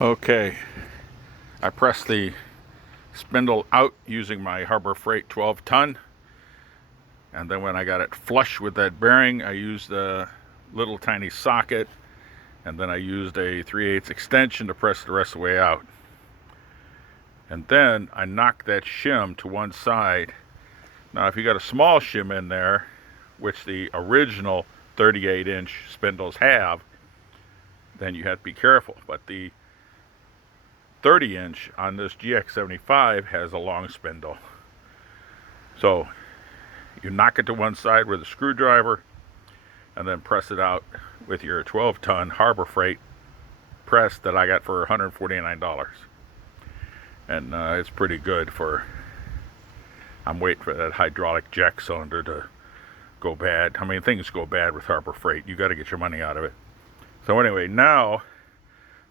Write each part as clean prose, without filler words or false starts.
Okay, I pressed the spindle out using my Harbor Freight 12-ton, and then when I got it flush with that bearing, I used a little tiny socket, and then I used a 3/8 extension to press the rest of the way out. And then I knocked that shim to one side. Now if you got a small shim in there, which the original 38-inch spindles have, then you have to be careful. But the 30-inch on this GX75 has a long spindle. So you knock it to one side with a screwdriver and then press it out with your 12-ton Harbor Freight press that I got for $149. And it's pretty good for, I'm waiting for that hydraulic jack cylinder to go bad. I mean, things go bad with Harbor Freight. You got to get your money out of it. So anyway, now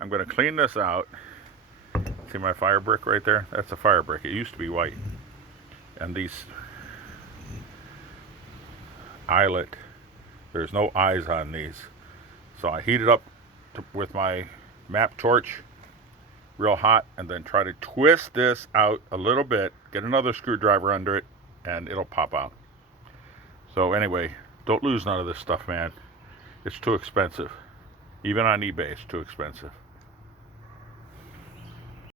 I'm going to clean this out. See my fire brick right there? That's a fire brick. It used to be white. And these eyelet, there's no eyes on these. So I heat it up with my map torch real hot, and then try to twist this out a little bit, get another screwdriver under it, and it'll pop out. So anyway, don't lose none of this stuff, man. It's too expensive. Even on eBay, it's too expensive.